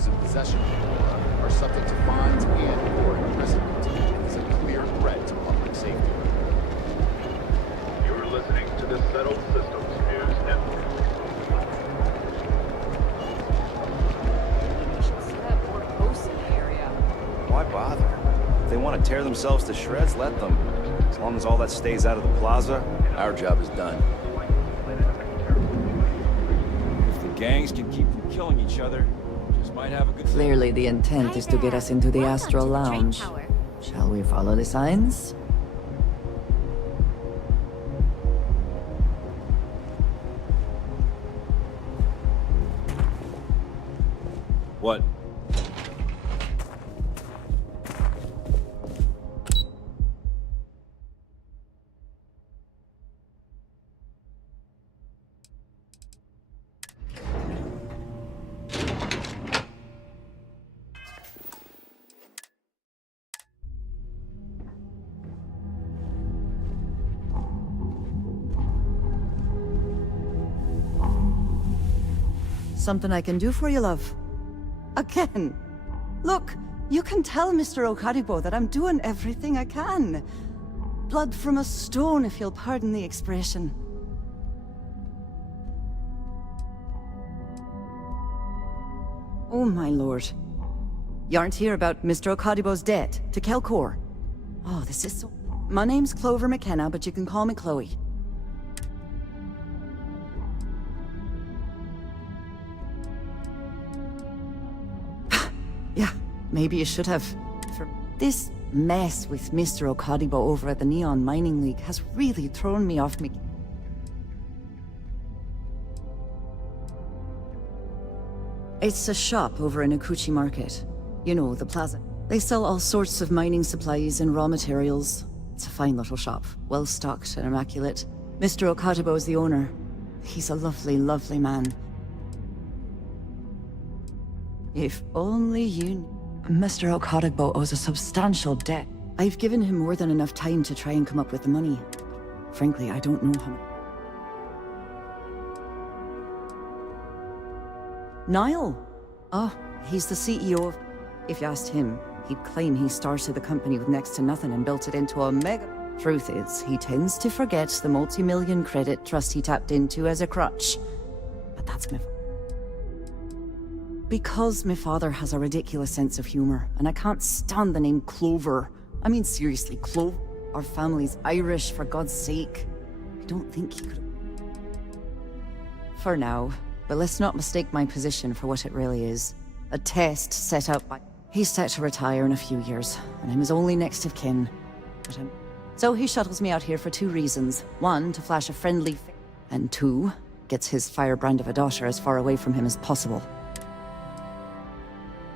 those in possession of the aura are subject to fines and/or imprisonment if it's a clear threat to public safety. You're listening to the Settled Systems News Network. We should set up more posts in the area. Why bother? If they want to tear themselves to shreds, let them. As long as all that stays out of the plaza, our job is done. If the gangs can keep from killing each other, just might have a good... Clearly the intent is to get us into the Astral Lounge. Shall we follow the signs? What? Something I can do for you, love? Again? Look, you can tell Mr. Okaribo that I'm doing everything I can. Blood from a stone, if you'll pardon the expression. Oh, my lord. You aren't here about Mr. Okaribo's debt to Kelkor? Oh, this is so... My name's Clover McKenna, but you can call me Chloe. Yeah, maybe you should have. For this mess with Mr. Okadibo over at the Neon Mining League has really thrown me off me. It's a shop over in Akuchi Market. You know, the plaza. They sell all sorts of mining supplies and raw materials. It's a fine little shop, well stocked and immaculate. Mr. Okadibo is the owner. He's a lovely, lovely man. If only you knew. Mr. Okadibo owes a substantial debt. I've given him more than enough time to try and come up with the money. Frankly, I don't know how. Niall? Oh, he's the CEO of... If you asked him, he'd claim he started the company with next to nothing and built it into a mega... Truth is, he tends to forget the multi-million credit trust he tapped into as a crutch. But that's my... Because my father has a ridiculous sense of humor, and I can't stand the name Clover. I mean, seriously, Clover. Our family's Irish, for God's sake. I don't think he could... For now, but let's not mistake my position for what it really is. A test set up by... He's set to retire in a few years, and I'm his only next of kin. But So he shuttles me out here for two reasons. One, to flash a friendly... And two, gets his firebrand of a daughter as far away from him as possible.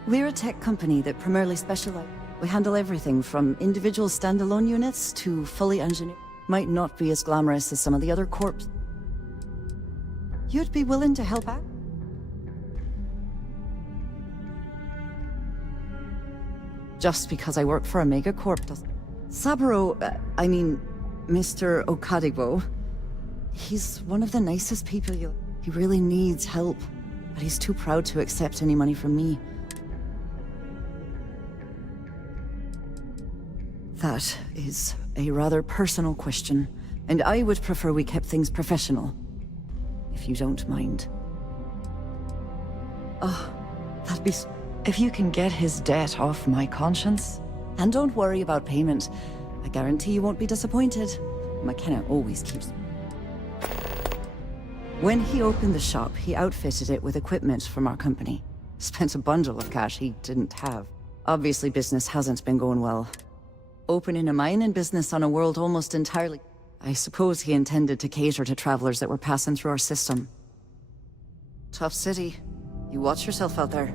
We're a tech company that primarily specializes. We handle everything from individual standalone units to fully engineered. Might not be as glamorous as some of the other corps. You'd be willing to help out? Just because I work for a megacorp doesn't... Saburo, I mean, Mr. Okadibo, he's one of the nicest people you... He really needs help, but he's too proud to accept any money from me. That is a rather personal question, and I would prefer we kept things professional, if you don't mind. Oh, that'd be... If you can get his debt off my conscience. And don't worry about payment. I guarantee you won't be disappointed. McKenna always keeps... When he opened the shop, he outfitted it with equipment from our company. Spent a bundle of cash he didn't have. Obviously, business hasn't been going well. Opening a mining business on a world almost entirely... I suppose he intended to cater to travelers that were passing through our system. Tough city. You watch yourself out there.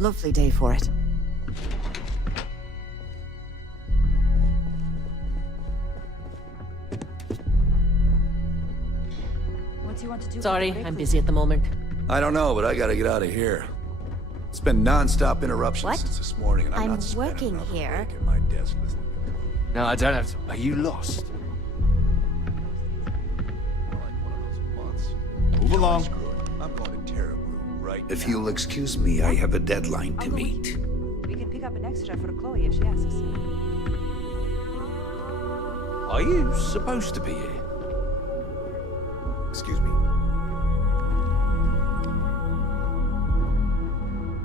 Lovely day for it. do you want to do? Sorry, I'm busy at the moment. I don't know, but I gotta get out of here. It's been non-stop interruptions What? since this morning, and I'm I'm not spending working another here. break at my desk listening. No, I don't have to. Are you lost? More like one of those months. Move along. Screw it. I'm going to Terra Brew right now. If you'll excuse me, I have a deadline to I'll go with meet. you. We can pick up an extra for Chloe if she asks. Are you supposed to be here? Excuse me.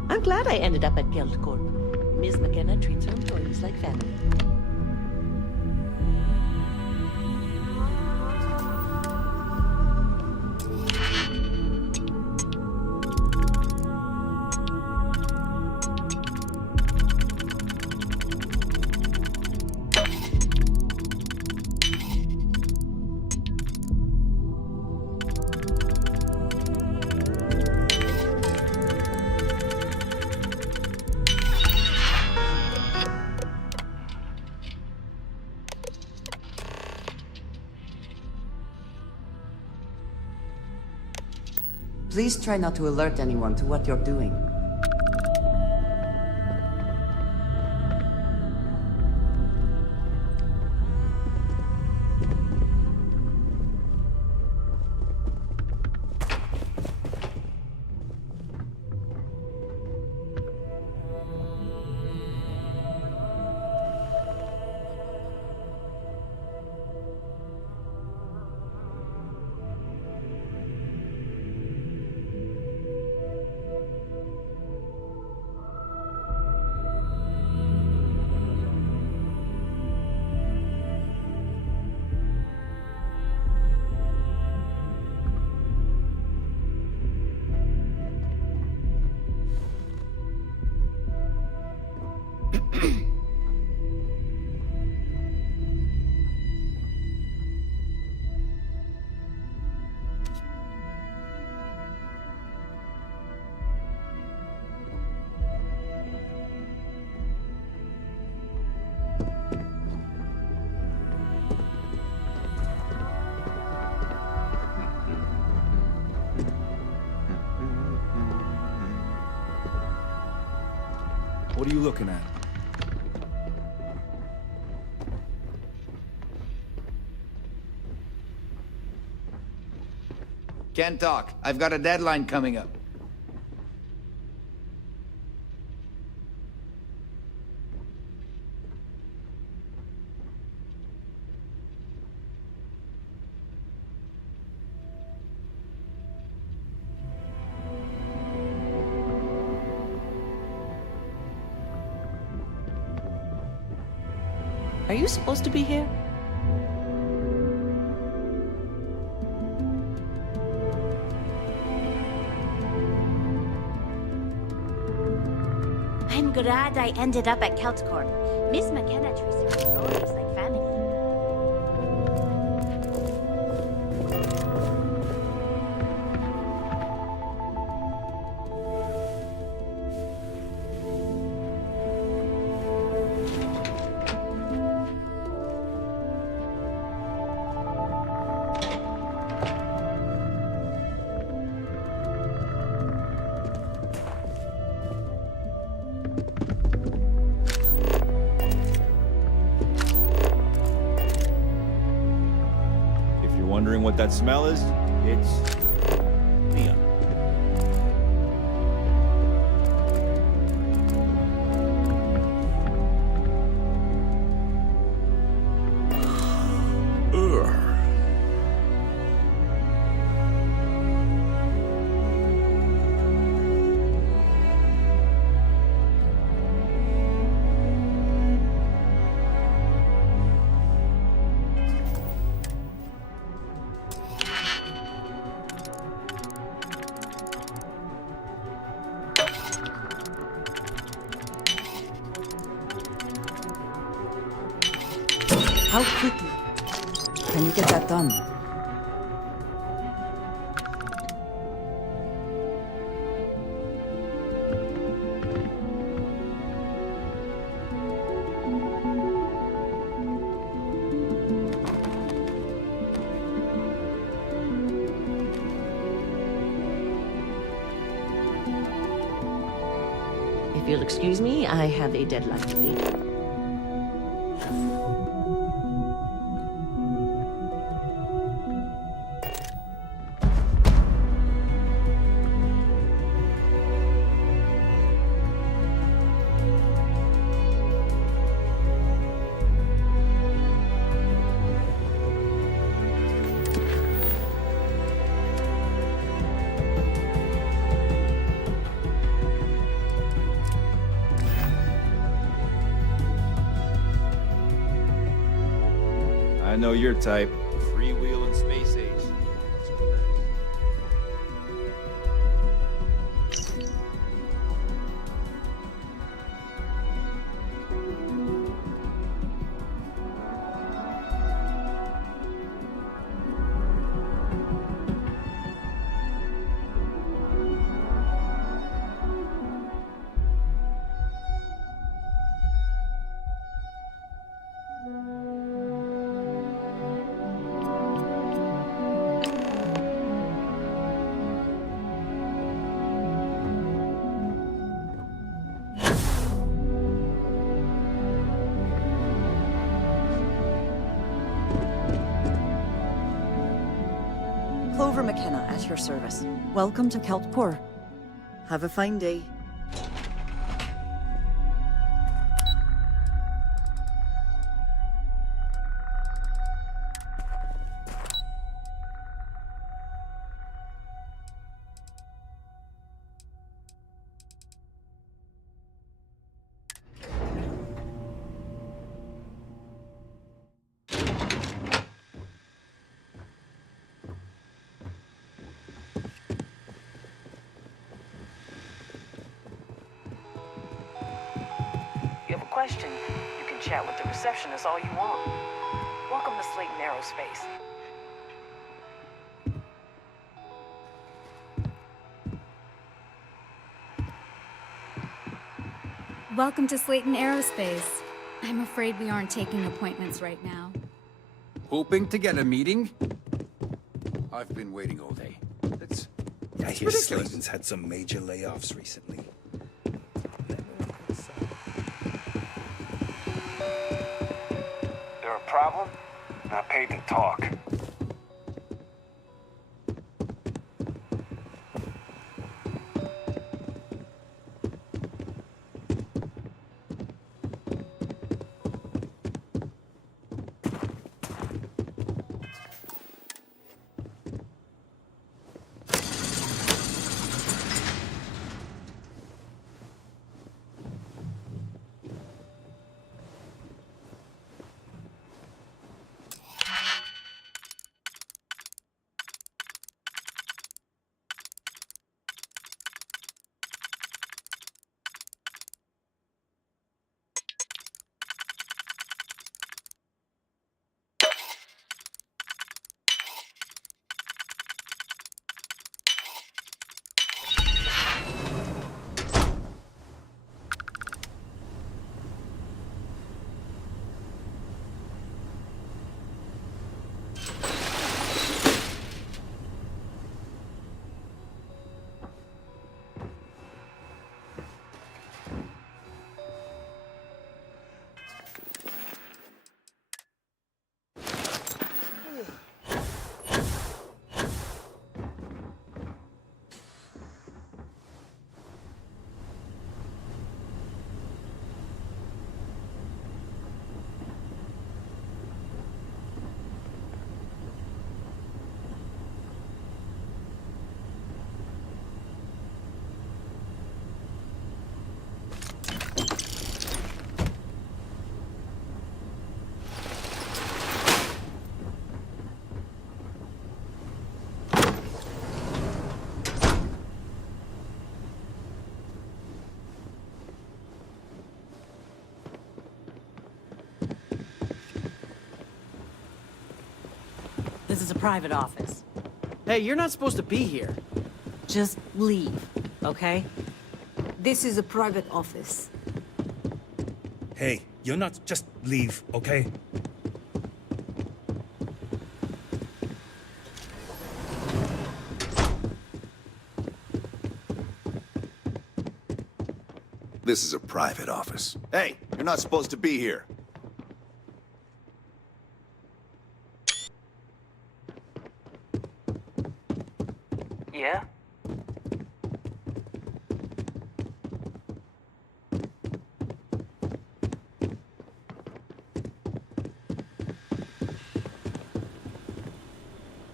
I'm glad I ended up at Guild Corp. Ms. McKenna treats her employees like family. Please try not to alert anyone to what you're doing. What are you looking at? Can't talk. I've got a deadline coming up. Are you supposed to be here? I'm glad I ended up at Keltcorp. Miss McKenna treats her employees like family. If you're wondering what that smell is, it's neon. How quickly can you get that done? excuse me, I have a deadline to meet. I know your type. Freewheeling space age. Clover McKenna at your service. Welcome to Keltport. Have a fine day. You have a question, you can chat with the receptionist all you want. Welcome to Slayton Aerospace. Welcome to Slayton Aerospace. I'm afraid we aren't taking appointments right now. Hoping to get a meeting? I've been waiting all day. I hear ridiculous. Slayton's had some major layoffs recently. There a problem? Not paid to talk. This is a private office. Hey, you're not supposed to be here. Just leave, okay? This is a private office. Hey, you're not just leave, okay? This is a private office. Hey, you're not supposed to be here. Yeah?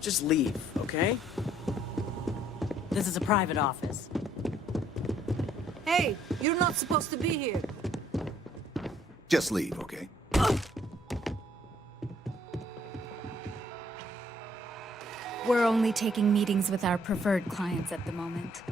Just leave, okay? This is a private office. Hey, you're not supposed to be here. Just leave, okay? We're only taking meetings with our preferred clients at the moment.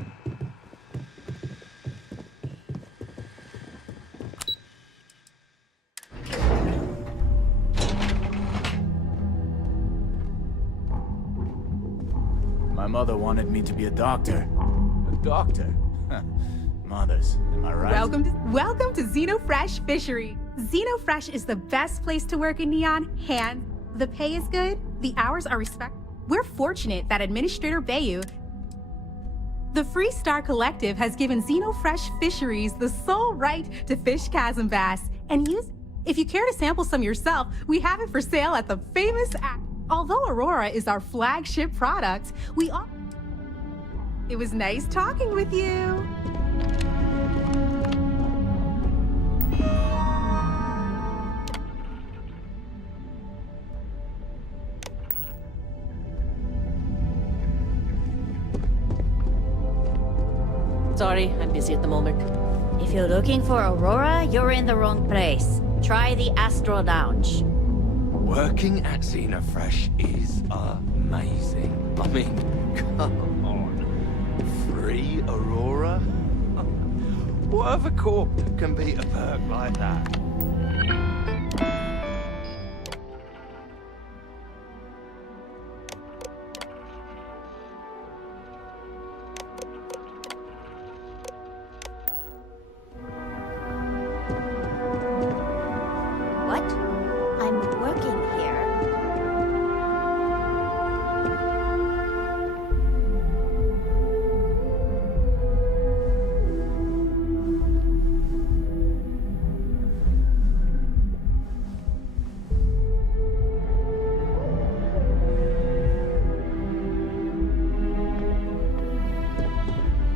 My mother wanted me to be a doctor. A doctor? Mothers, am I right? Welcome to Xenofresh Fishery. Xenofresh is the best place to work in Neon, and the pay is good, the hours are respectful. We're fortunate that Administrator Bayou, the Freestar Collective, has given Xenofresh Fisheries the sole right to fish chasm bass and use. If you care to sample some yourself, we have it for sale at the famous Although Aurora is our flagship product, It was nice talking with you. Sorry, I'm busy at the moment. If you're looking for Aurora, you're in the wrong place. Try the Astro Lounge. Working at Xenofresh is amazing. I mean, come on. Free Aurora? What other corp can beat a perk like that? What? I'm working here.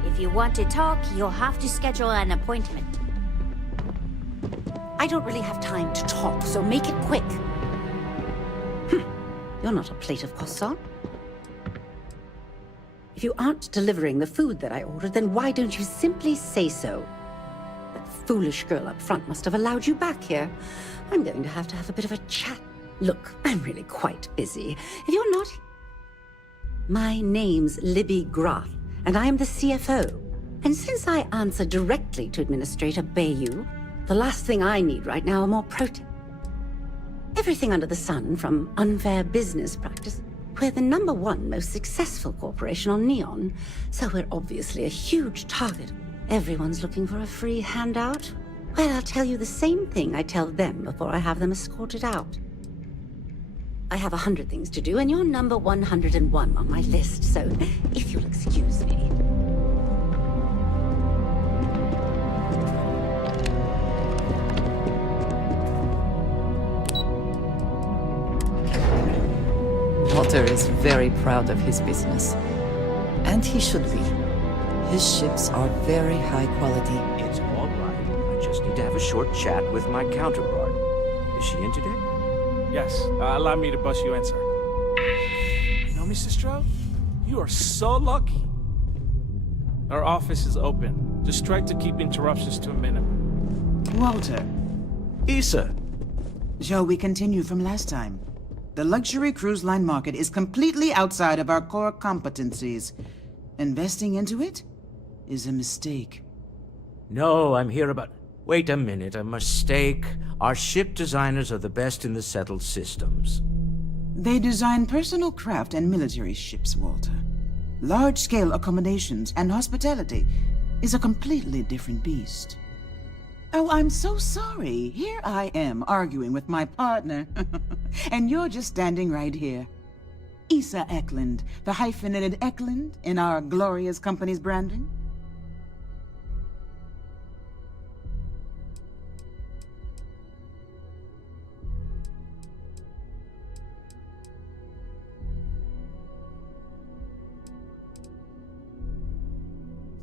If you want to talk, you'll have to schedule an appointment. I don't really have time to talk, so make it quick. You're not a plate of croissant. If you aren't delivering the food that I ordered, then why don't you simply say so? That foolish girl up front must have allowed you back here. I'm going to have a bit of a chat. Look, I'm really quite busy. If you're not... My name's Libby Groth, and I am the CFO. And since I answer directly to Administrator Bayou, the last thing I need right now are more protests. Everything under the sun, from unfair business practice. We're the #1 most successful corporation on Neon, so we're obviously a huge target. Everyone's looking for a free handout. Well, I'll tell you the same thing I tell them before I have them escorted out. I have 100 things to do, and you're number 101 on my list, so if you'll excuse me. Walter is very proud of his business. And he should be. His ships are very high quality. It's all right. I just need to have a short chat with my counterpart. Is she in today? Yes. Allow me to bust you in, sir. You know, Mr. Stroud, you are so lucky. Our office is open. Just try to keep interruptions to a minimum. Walter. Issa. Shall we continue from last time? The luxury cruise line market is completely outside of our core competencies. Investing into it is a mistake. No, I'm here about... Wait a minute, a mistake. Our ship designers are the best in the settled systems. They design personal craft and military ships, Walter. Large-scale accommodations and hospitality is a completely different beast. Oh, I'm so sorry. Here I am arguing with my partner. And you're just standing right here. Issa Eklund, the hyphenated Eklund in our glorious company's branding.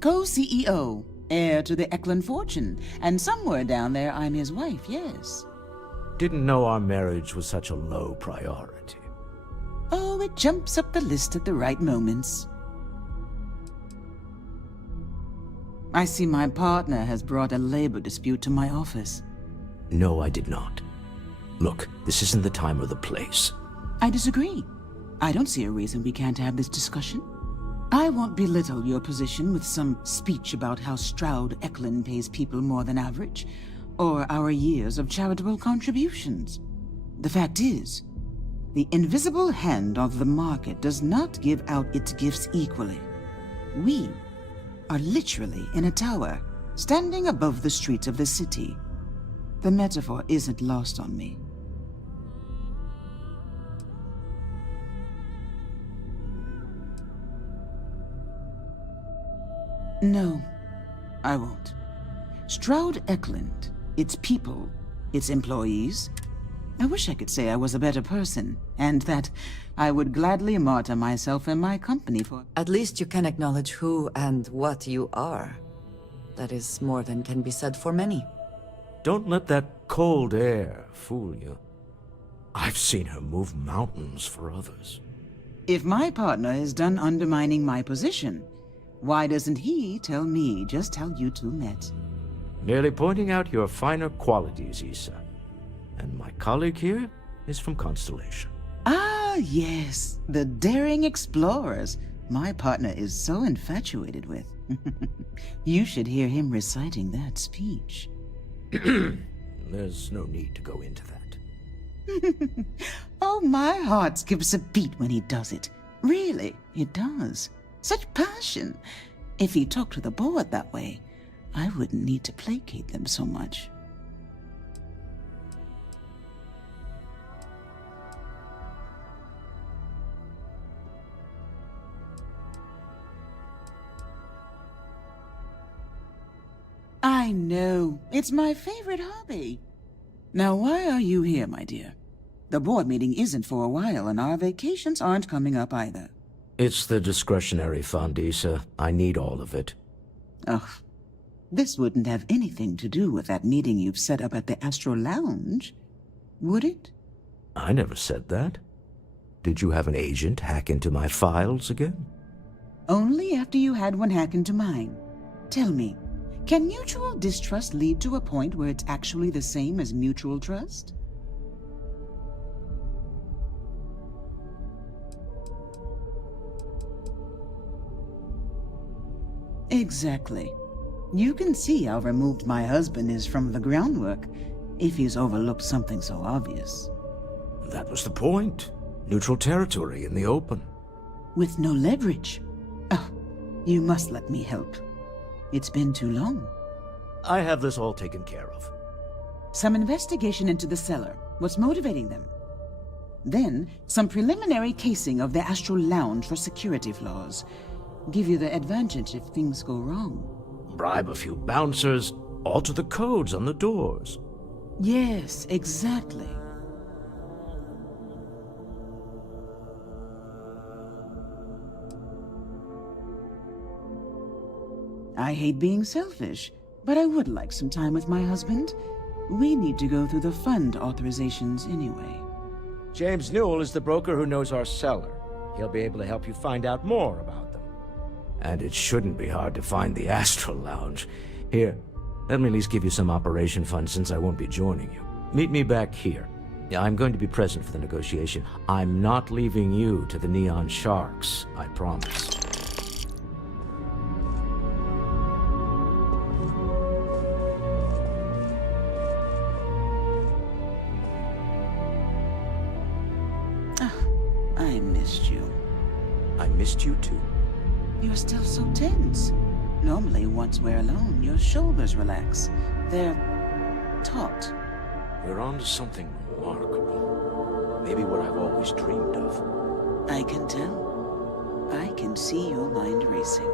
co-CEO, heir to the Eklund fortune, and somewhere down there I'm his wife, yes. Didn't know our marriage was such a low priority. Oh, it jumps up the list at the right moments. I see my partner has brought a labor dispute to my office. No, I did not. Look, this isn't the time or the place. I disagree. I don't see a reason we can't have this discussion. I won't belittle your position with some speech about how Stroud Eklund pays people more than average, or our years of charitable contributions. The fact is, the invisible hand of the market does not give out its gifts equally. We are literally in a tower, standing above the streets of the city. The metaphor isn't lost on me. No, I won't. Stroud Eklund, its people, its employees. I wish I could say I was a better person, and that I would gladly martyr myself and my company for— At least you can acknowledge who and what you are. That is more than can be said for many. Don't let that cold air fool you. I've seen her move mountains for others. If my partner is done undermining my position, why doesn't he tell me just how you two met? Merely pointing out your finer qualities, Issa. And my colleague here is from Constellation. Ah, yes, the daring explorers my partner is so infatuated with. You should hear him reciting that speech. There's no need to go into that. Oh, my heart skips a beat when he does it. Really, it does. Such passion. If he talked to the board that way, I wouldn't need to placate them so much. I know. It's my favorite hobby. Now, why are you here, my dear? The board meeting isn't for a while, and our vacations aren't coming up either. It's the discretionary fund, Issa. I need all of it. Ugh. This wouldn't have anything to do with that meeting you've set up at the Astro Lounge, would it? I never said that. Did you have an agent hack into my files again? Only after you had one hack into mine. Tell me, can mutual distrust lead to a point where it's actually the same as mutual trust? Exactly. You can see how removed my husband is from the groundwork if he's overlooked something so obvious. That was the point. Neutral territory in the open. With no leverage. Oh, you must let me help. It's been too long. I have this all taken care of. Some investigation into the cellar. What's motivating them? Then, some preliminary casing of the Astral Lounge for security flaws. Give you the advantage if things go wrong. Bribe a few bouncers, alter the codes on the doors. Yes, exactly. I hate being selfish, but I would like some time with my husband. We need to go through the fund authorizations anyway. James Newell is the broker who knows our cellar. He'll be able to help you find out more about them. And it shouldn't be hard to find the Astral Lounge. Here, let me at least give you some operation funds since I won't be joining you. Meet me back here. I'm going to be present for the negotiation. I'm not leaving you to the Neon Sharks, I promise. I missed you. I missed you too. You're still so tense. Normally, once we're alone, your shoulders relax. They're taut. We're on to something remarkable. Maybe what I've always dreamed of. I can tell. I can see your mind racing.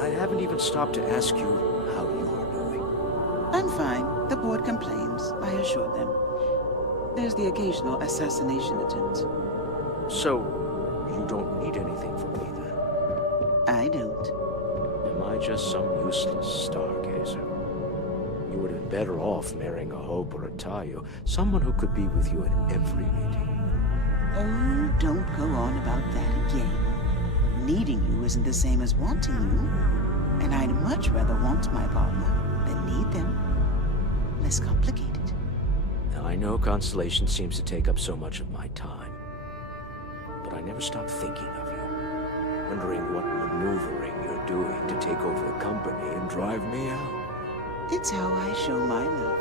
I haven't even stopped to ask you how you're doing. I'm fine. The board complains, I assure them. There's the occasional assassination attempt. So, you don't need anything from me then? I don't. am I just some useless stargazer? You would have been better off marrying a Hope or a Tayo, someone who could be with you at every meeting. Oh, don't go on about that again. Needing you isn't the same as wanting you. And I'd much rather want my partner than need them. Less complicated. Now, I know Constellation seems to take up so much of my time, but I never stop thinking of you, wondering what maneuvering you're doing to take over the company and drive me out. It's how I show my love.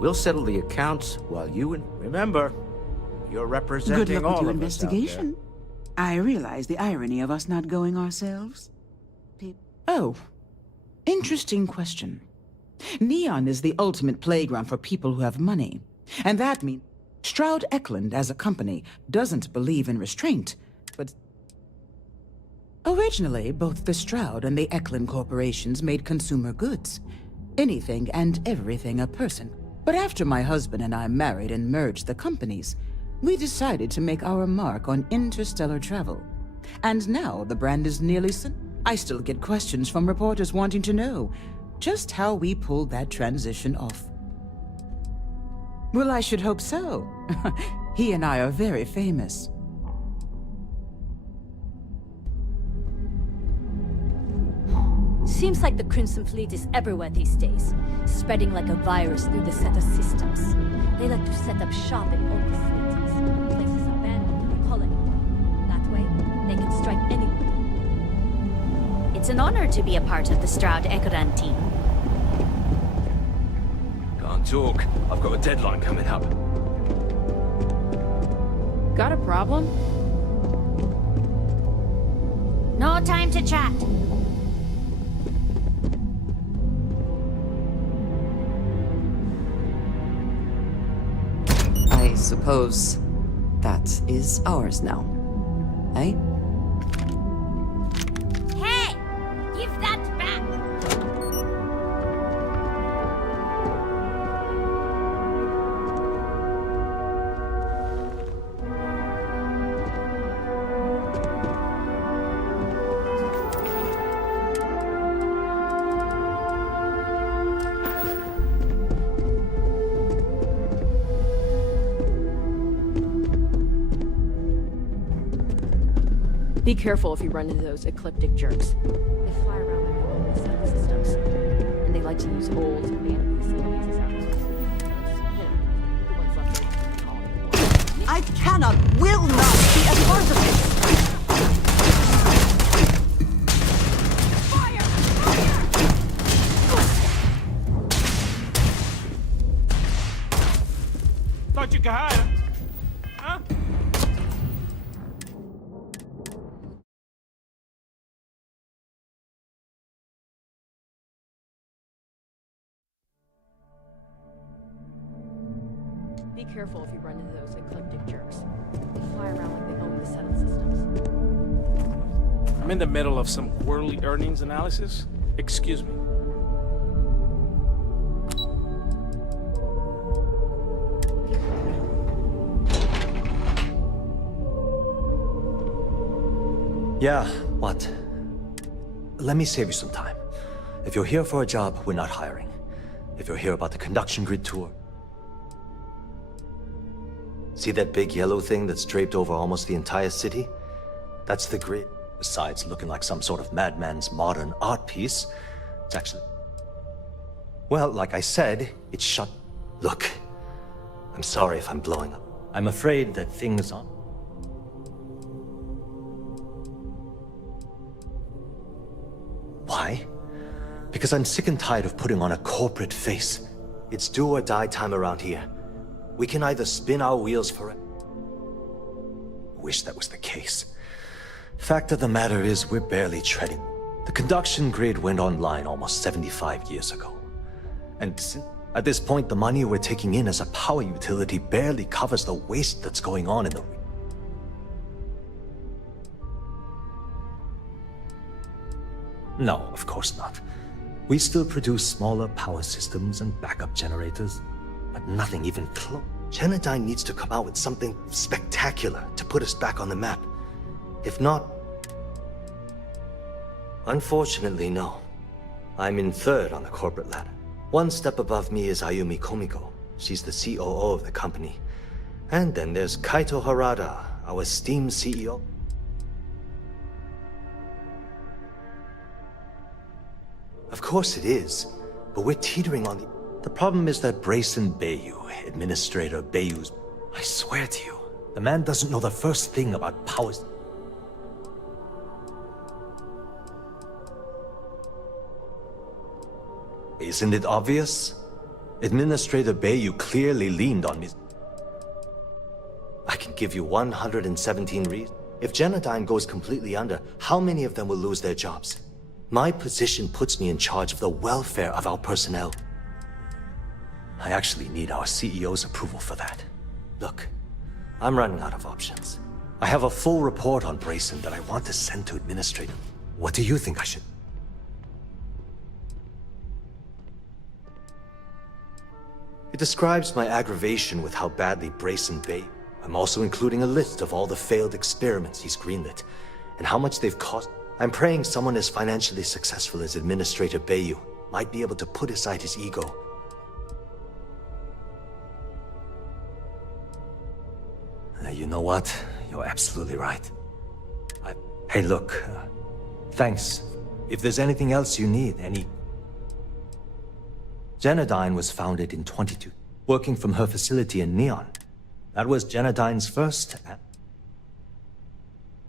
We'll settle the accounts while you and... Remember, you're representing Good luck with all your of us out there. investigation. I realize the irony of us not going ourselves. Oh, interesting question. Neon is the ultimate playground for people who have money. And that means Stroud Eklund as a company doesn't believe in restraint, but... Originally, both the Stroud and the Eklund corporations made consumer goods. Anything and everything a person. But after my husband and I married and merged the companies, we decided to make our mark on interstellar travel. And now the brand is nearly... I still get questions from reporters wanting to know just how we pulled that transition off. Well, I should hope so. He and I are very famous. Seems like the Crimson Fleet is everywhere these days, spreading like a virus through the Zeta systems. They like to set up shop in old facilities, places abandoned in the colony. That way, they can strike anyone. It's an honor to be a part of the Stroud Ekoran team. Can't talk. I've got a deadline coming up. Got a problem? No time to chat. I suppose that is ours now. Eh? Hey! Give that back! Be careful if you run into those ecliptic jerks. They fly around their own set systems, and they like to use old, abandoned facilities as outposts. The ones left over from the colony. I cannot, will not be a part of this! Thought you could hide him. Huh? Be careful if you run into those ecliptic jerks. They fly around like they own the settled systems. I'm in the middle of some quarterly earnings analysis. Excuse me. Yeah, what? Let me save you some time. If you're here for a job, we're not hiring. If you're here about the conduction grid tour... See that big yellow thing that's draped over almost the entire city? That's the grid. Besides looking like some sort of madman's modern art piece, it's actually... Well, like I said, it's shut... Look, I'm sorry if I'm blowing up. I'm afraid that things aren't... Why? Because I'm sick and tired of putting on a corporate face. It's do or die time around here. We can either spin our wheels forever. Wish that was the case. Fact of the matter is, we're barely treading. The conduction grid went online almost 75 years ago. And at this point, the money we're taking in as a power utility barely covers the waste that's going on in the... No, of course not. We still produce smaller power systems and backup generators, but nothing even close. Genodyne needs to come out with something spectacular to put us back on the map. If not... Unfortunately, no. I'm in third on the corporate ladder. One step above me is Ayumi Komiko. She's the COO of the company. And then there's Kaito Harada, our esteemed CEO. Of course it is, but we're teetering on the... The problem is that Brayson Bayou, Administrator Bayou's... I swear to you, the man doesn't know the first thing about powers... Isn't it obvious? Administrator Bayou clearly leaned on me. I can give you 117 reasons. If Genodyne goes completely under, how many of them will lose their jobs? My position puts me in charge of the welfare of our personnel. I actually need our CEO's approval for that. Look, I'm running out of options. I have a full report on Brayson that I want to send to Administrator. What do you think I should... It describes my aggravation with how badly Brayson Bay... I'm also including a list of all the failed experiments he's greenlit, and how much they've cost. I'm praying someone as financially successful as Administrator Bayou might be able to put aside his ego. You know what? You're absolutely right. Hey, look, thanks. If there's anything else you need, Genodyne was founded in 22, working from her facility in Neon. That was Genodyne's first...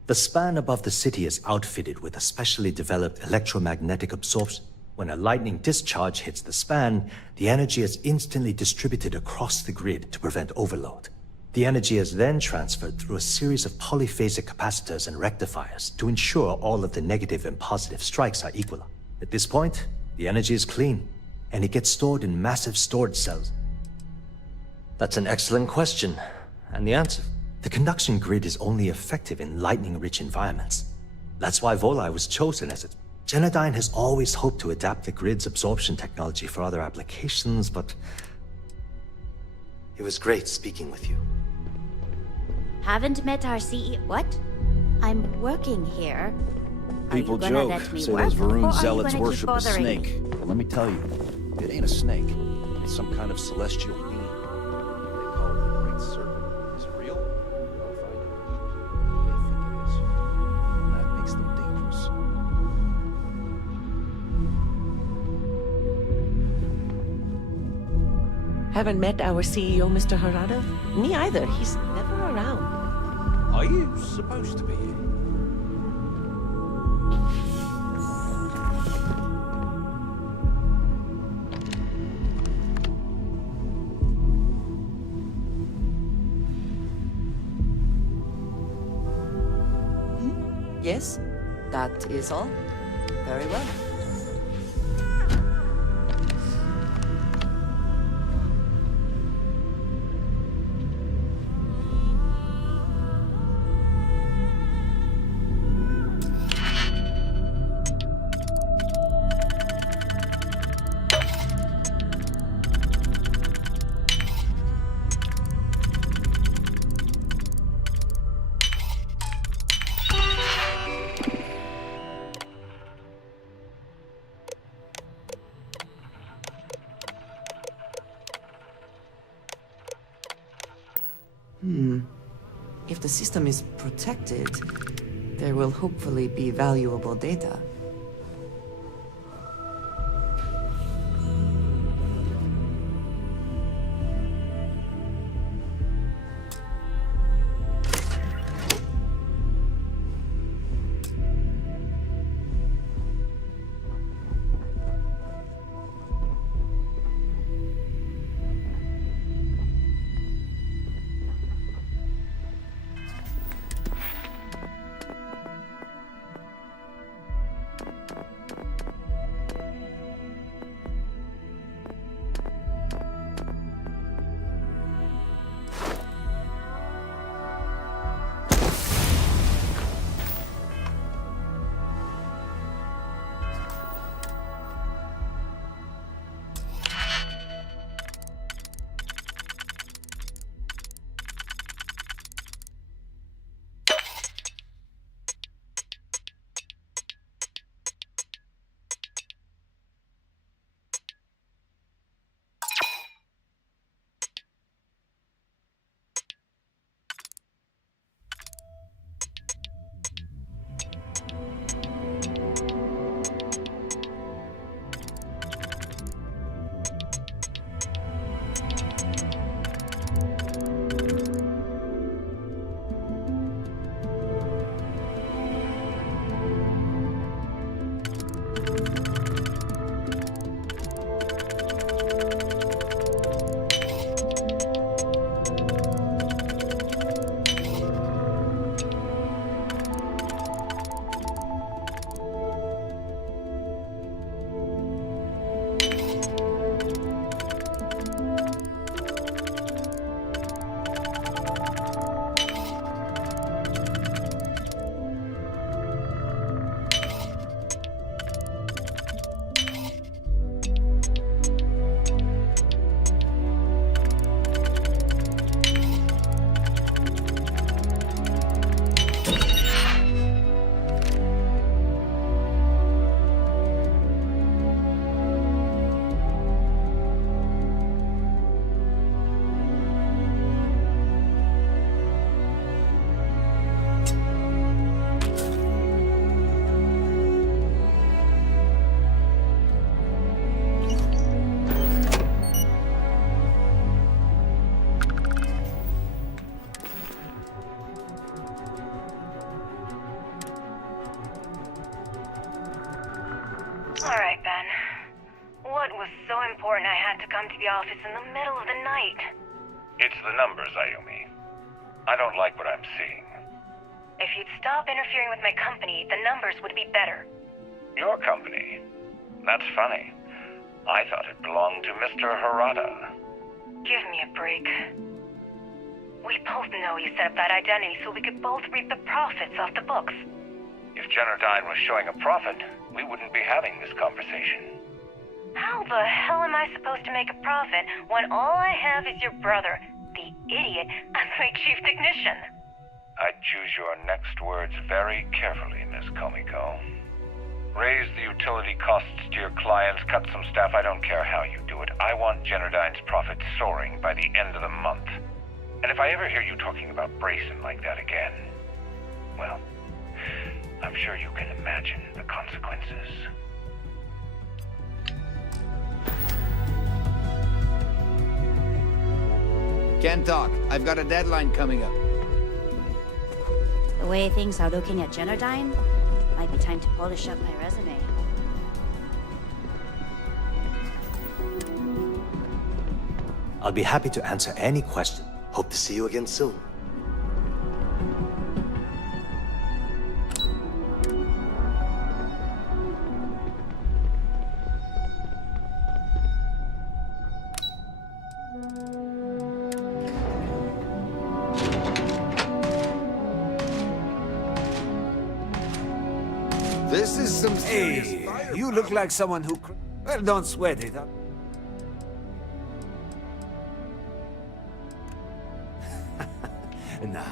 The span above the city is outfitted with a specially developed electromagnetic absorption. When a lightning discharge hits the span, the energy is instantly distributed across the grid to prevent overload. The energy is then transferred through a series of polyphasic capacitors and rectifiers to ensure all of the negative and positive strikes are equal. At this point, the energy is clean, and it gets stored in massive storage cells. That's an excellent question, and the answer... The conduction grid is only effective in lightning-rich environments. That's why Volai was chosen as it. Genodyne has always hoped to adapt the grid's absorption technology for other applications, but... It was great speaking with you. Haven't met our CEO. What? I'm working here. People joke, say those Varun zealots worship a snake. But let me tell you, it ain't a snake. It's some kind of celestial being. They call it the Great Serpent. Is it real? We'll find out. They think it is. And that makes them dangerous. Haven't met our CEO, Mr. Harada? Me either. He's never around. Are you supposed to be? Yes, that is all. Very well. If the system is protected, there will hopefully be valuable data. the office in the middle of the night. It's the numbers, Ayumi. I don't like what I'm seeing. If you'd stop interfering with my company, the numbers would be better. Your company? That's funny. I thought it belonged to Mr. Harada. Give me a break. We both know you set up that identity so we could both reap the profits off the books. If Generdyne was showing a profit, we wouldn't be having this conversation. How the hell am I supposed to make a profit when all I have is your brother, the idiot, as my chief technician? I'd choose your next words very carefully, Miss Komiko. Raise the utility costs to your clients, cut some staff, I don't care how you do it. I want Generdyne's profits soaring by the end of the month. And if I ever hear you talking about Brayson like that again, well, I'm sure you can imagine the consequences. Can't talk. I've got a deadline coming up. The way things are looking at Generdyne, might be time to polish up my resume. I'll be happy to answer any question. Hope to see you again soon. This is some serious Hey, fire. you look like someone who... Well, don't sweat it. Huh? Nah,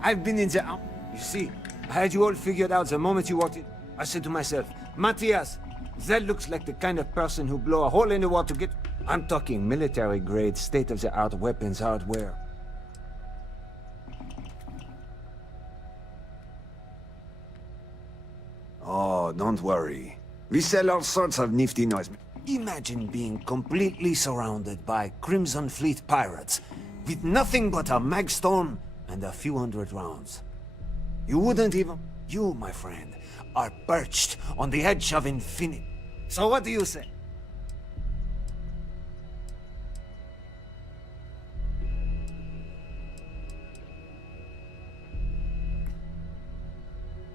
I've been in the... You see, I had you all figured out the moment you walked in. I said to myself, Matthias, that looks like the kind of person who blow a hole in the wall to get... I'm talking military-grade, state-of-the-art weapons hardware. Oh, don't worry. We sell all sorts of nifty noise. Imagine being completely surrounded by Crimson Fleet pirates, with nothing but a magstorm and a few hundred rounds. You wouldn't even... You, my friend, are perched on the edge of infinity. So what do you say?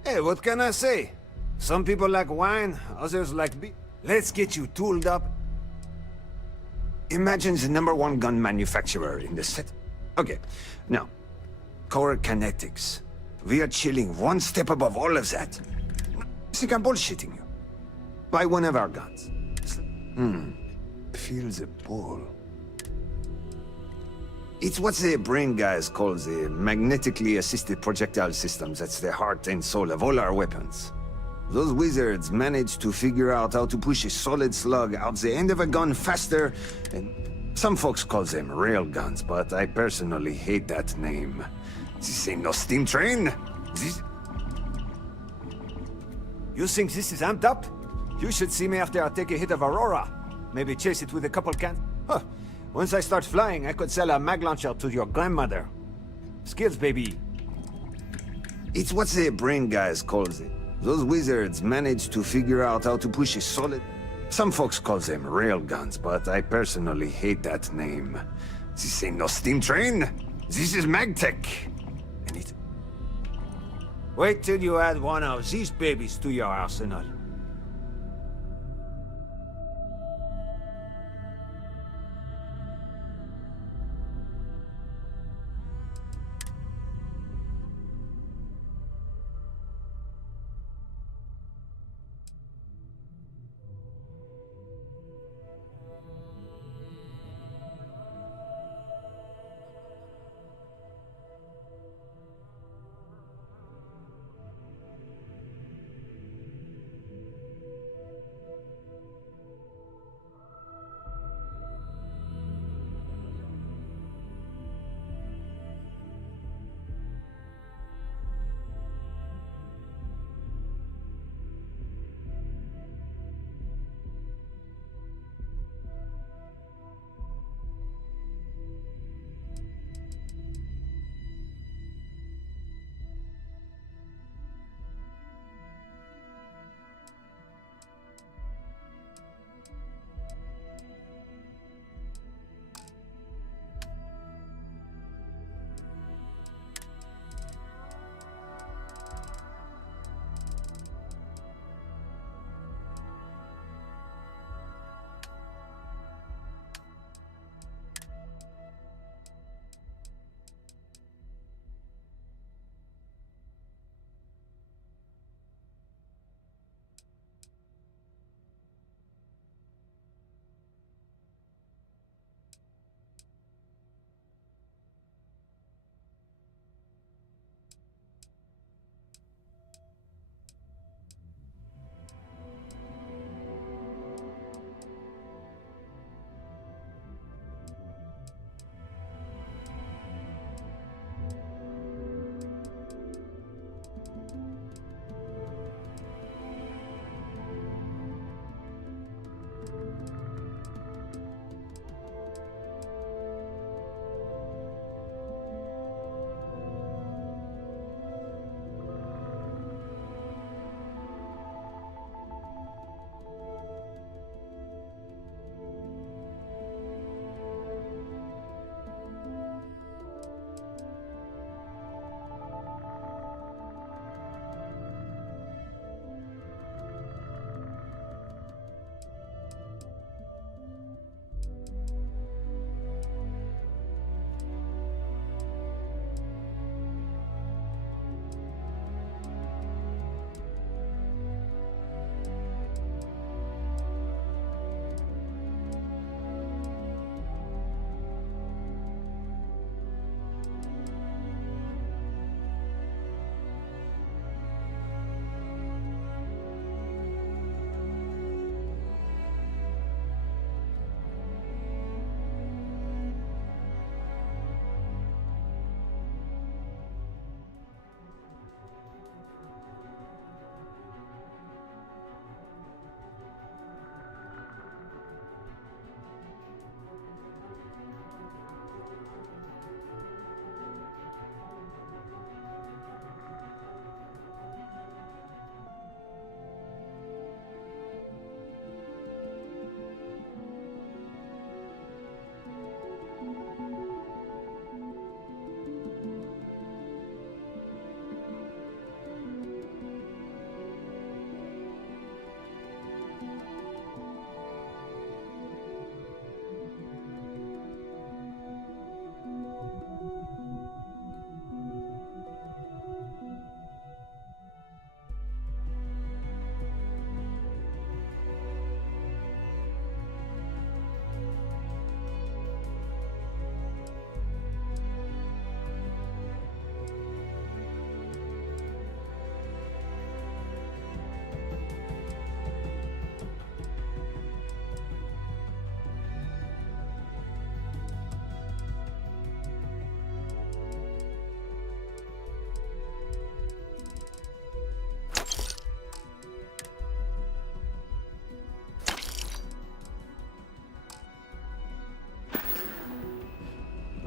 Hey, what can I say? Some people like wine, others like beer. Let's get you tooled up. Imagine the #1 gun manufacturer in the set. Okay, now, core kinetics. We are chilling one step above all of that. I think I'm bullshitting you. Buy one of our guns. Feel the pull. It's what the brain guys call the magnetically assisted projectile systems. That's the heart and soul of all our weapons. Those wizards managed to figure out how to push a solid slug out the end of a gun faster, and some folks call them railguns, but I personally hate that name. This ain't no steam train. This... You think this is amped up? You should see me after I take a hit of Aurora. Maybe chase it with a couple cans. Huh. Once I start flying, I could sell a mag launcher to your grandmother. Skills, baby. It's what the brain guys call it. Those wizards managed to figure out how to push a solid... Some folks call them railguns, but I personally hate that name. This ain't no steam train. This is MagTech. And it... Wait till you add one of these babies to your arsenal.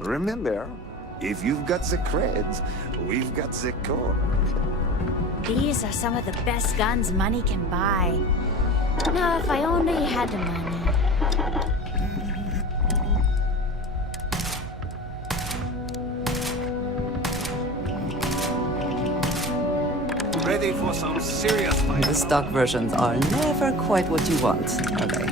Remember, if you've got the creds, we've got the core. These are some of the best guns money can buy. Now, if I only had the money. Ready for some serious fight. The stock versions are never quite what you want, are they?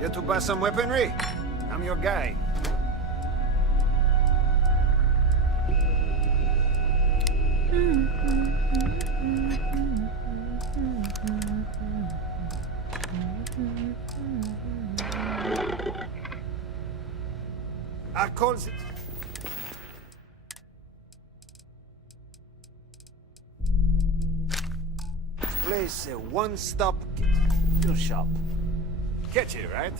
You to buy some weaponry? I'm your guy. I call it. Place a one-stop kill shop. Catchy, right?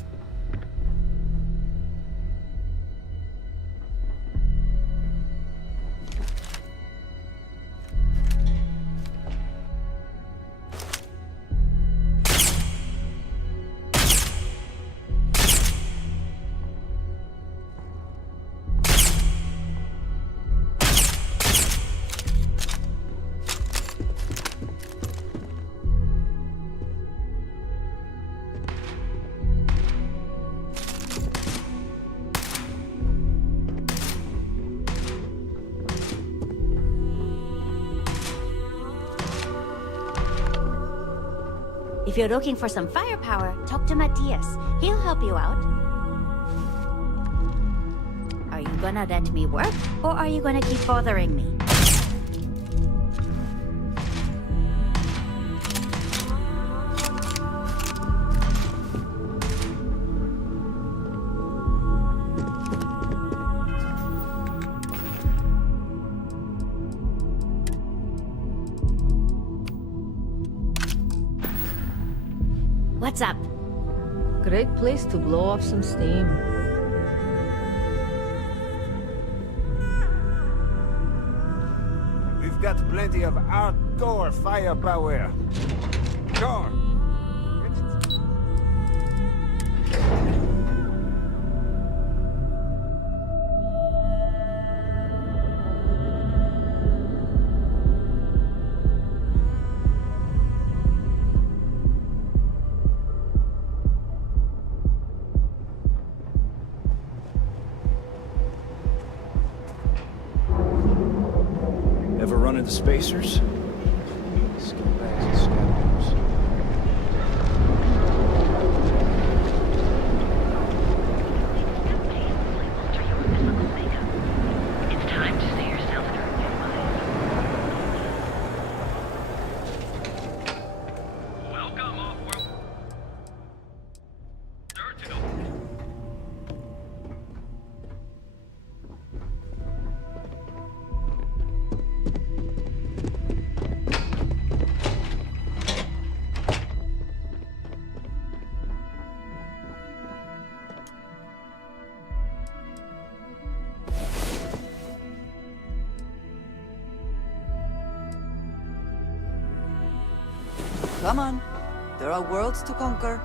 If you're looking for some firepower, talk to Matthias. He'll help you out. Are you gonna let me work, or are you gonna keep bothering me? What's up? Great place to blow off some steam. We've got plenty of hardcore firepower. Sure. Ever run into spacers? Scumbags and scoundrels. It's time to see yourself through. Welcome off-world. Come on. There are worlds to conquer.